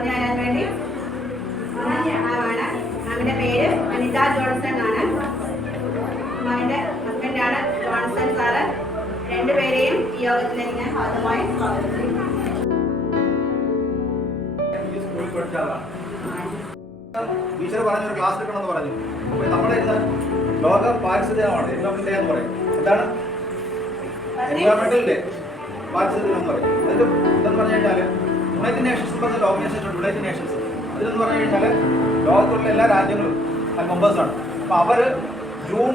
പറഞ്ഞു തരാൻ വേണ്ടി മാമാണ്. മാമിൻ്റെ പേര് അനിത ജോൺസൺ ആണ്. മാമിൻ്റെ ഹസ്ബൻഡാണ് ജോൺസൺ സാറ്. രണ്ടുപേരെയും ഈ യോഗത്തിലേക്ക് ഞാൻ ഭാഗമായി സ്വാഗതം ചെയ്യുന്നു. ടീച്ചർ പറഞ്ഞൊരു ക്ലാസ് എടുക്കണമെന്ന് പറഞ്ഞു. നമ്മുടെ ഇന്ന് ലോക പാരിസ്ഥിതിക ദിനമാണ്, എൻവയോൺമെന്റ് ഡേ എന്ന് പറയും. എന്താണ് എൻവയോൺമെന്റൽ ഡേ? പാരിസ്ഥിതിക ദിനം എന്ന് പറയും. അതിൽ ഇതെന്ന് പറഞ്ഞു കഴിഞ്ഞാൽ യുണൈറ്റഡ് നേഷൻസ് എന്ന് പറഞ്ഞ ഓർഗനൈസേഷൻ ഉണ്ട്. യുണൈറ്റഡ് നേഷൻസ് അതിലെന്ന് പറഞ്ഞു കഴിഞ്ഞാൽ ലോകത്തുള്ള എല്ലാ രാജ്യങ്ങളും അത് മെമ്പേഴ്സാണ്. അപ്പോൾ അവർ ജൂൺ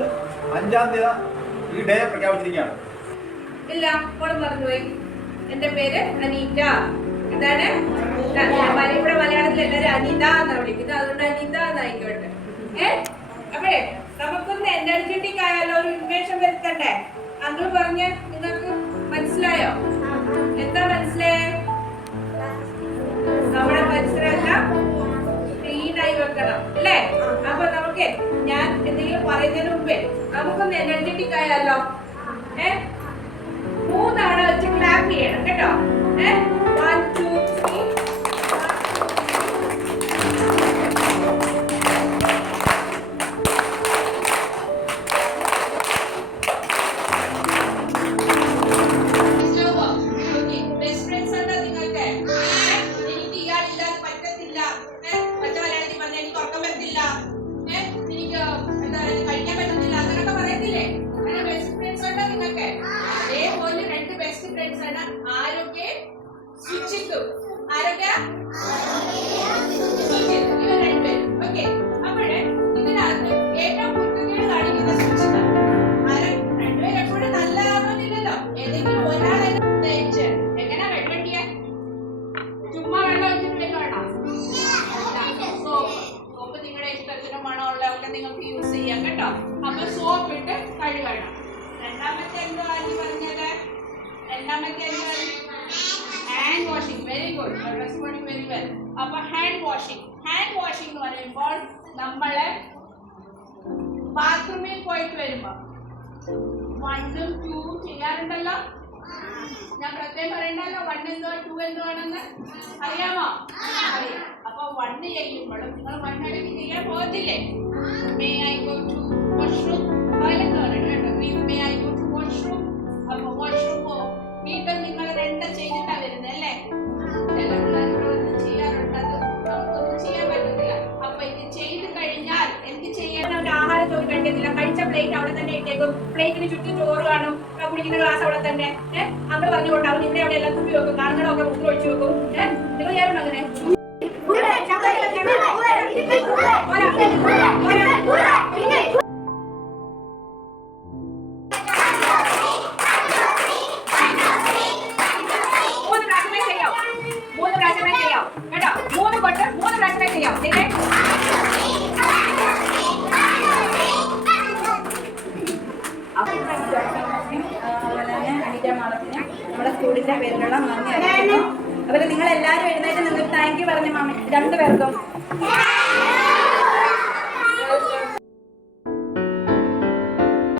5-ാം തീയതി ഈ ഡേ പ്രഖ്യാപിച്ചിരിക്കുകയാണ്. ഇല്ല, ഓളം മറന്നുപോയി. എന്റെ പേര് അനീറ്റ. എന്താണ് ഇവിടെ മലയാളത്തിൽ എല്ലാവരും അനിത എന്നാണ് വിളിക്കുന്നത്, അതുകൊണ്ട് അനിത എന്നായിക്കോട്ടെ. അപ്പഴേ നമുക്കൊന്ന് എനർജറ്റിക് ആയാലോ, ഒരു ഉന്മേഷം വരുത്തണ്ടേ? അങ്കിൾ പറഞ്ഞ് നിങ്ങൾക്ക് മനസ്സിലായോ? എന്താ മനസ്സിലായേ? നമ്മുടെ പരിസരമെല്ലാം ക്ലീൻ ആയി വെക്കണം അല്ലേ? അപ്പൊ നമുക്ക് ഞാൻ എന്തെങ്കിലും പറയുന്നതിന് മുമ്പേ നമുക്കൊന്ന് എനർജറ്റിക് ആയാലോ? 3 തവണ വെച്ച് ക്ലാപ്പ് ചെയ്യണം കേട്ടോ. 1 2 3. ബെസ്റ്റ് ഫ്രണ്ട്സ് ഉണ്ടോ നിങ്ങൾക്ക്? എനിക്ക് ഇയാളില്ലാതെ പറ്റത്തില്ല. പച്ച മലയാളത്തിൽ പറഞ്ഞാൽ എനിക്ക് ഉറക്കം പറ്റില്ല, എനിക്ക് എന്താ കഴിക്കാൻ പറ്റുന്നില്ല, അങ്ങനൊക്കെ പറയത്തില്ലേ? അങ്ങനെ ബെസ്റ്റ് ഫ്രണ്ട്സ് ഉണ്ടോ നിങ്ങൾക്ക്? അതേപോലെ 2 ബെസ്റ്റ് ഫ്രണ്ട്സ് ആണ്. ആരൊക്കെ? സുചിത്തും. ആരൊക്കെ? ഇവർ 2 പേരും. ഓക്കെ. അപ്പോഴേ ഇതിനകത്ത് ഏറ്റവും കുറ്റക്കേട് കാണിക്കുന്ന സുചിത്താണ്. 2 പേരും എപ്പോഴും നല്ലതാണെന്നില്ലല്ലോ. ഏതെങ്കിലും ഒരാളെ എങ്ങനെ വെള്ളണ്ടിയ ചുമ്മാ വെള്ളം വെച്ചിട്ട് വേണോ? സോപ്പ് നിങ്ങളുടെ ഇഷ്ടത്തിന് മണമുള്ളതൊക്കെ നിങ്ങൾക്ക് യൂസ് ചെയ്യാം കേട്ടോ. അപ്പൊ സോപ്പ് ഇട്ട് കഴുകണം. രണ്ടാമത്തെ എന്തോ ആദ്യം പറഞ്ഞത്? രണ്ടാമത്തെ hand washing. Very good, responding very well. അപ്പൊ ഹാൻഡ് വാഷിംഗ് എന്ന് പറയുമ്പോൾ നമ്മള് ബാത്റൂമിൽ പോയിട്ട് വരുമ്പോ 1ഉം 2ഉം ചെയ്യാറുണ്ടല്ലോ. ഞാൻ പ്രത്യേകം പറയണ്ടല്ലോ 1 എന്തോ 2 എന്തോ ആണെന്ന്. അറിയാമോ? അറിയാം. അപ്പൊ 1 ചെയ്യുമ്പോഴും നിങ്ങൾ 1 ഇടയ്ക്ക് ചെയ്യാൻ പോകത്തില്ലേ? May I go to washroom, toilet പറയണം കേട്ടോ. May I go to washroom. അപ്പൊ വാഷ്റൂം പോകും. വീട്ടിൽ നിങ്ങൾ 2 ചെയ്തിട്ടാ വരുന്നത് അല്ലേ? ചില പിള്ളേരോട് ചെയ്യാറുണ്ട്, അത് നമുക്കൊന്നും ചെയ്യാൻ പറ്റത്തില്ല. അപ്പൊ ഇത് ചെയ്ത് കഴിഞ്ഞാൽ എന്ത് ചെയ്യാൻ? അവരുടെ ആഹാരം ചോദിക്കേണ്ടതില്ല. കഴിച്ച പ്ലേറ്റ് അവിടെ തന്നെ ഇട്ടേക്കും. പ്ലേറ്റിന് ചുറ്റും ചോറ് കാണും, കുടിക്കുന്ന ഗ്ലാസ് അവിടെ തന്നെ. അങ്ങനെ പറഞ്ഞുകൊണ്ട് അവൻ ഇവിടെ അവിടെ എല്ലാം തുപ്പി വെക്കും, കാണുന്നതൊക്കെ മുദ്ര ഒഴിച്ചു വെക്കും. നിങ്ങൾ ചെയ്യാറുണ്ടോ അങ്ങനെ? നമ്മുടെ സ്കൂളിന്റെ പേരിലുള്ള നന്ദി അറിയിക്കുന്നു. അതുപോലെ നിങ്ങൾ എല്ലാവരും എഴുന്നേറ്റ് നിങ്ങൾക്ക് താങ്ക് യു പറഞ്ഞു മാമി 2 പേർക്കും.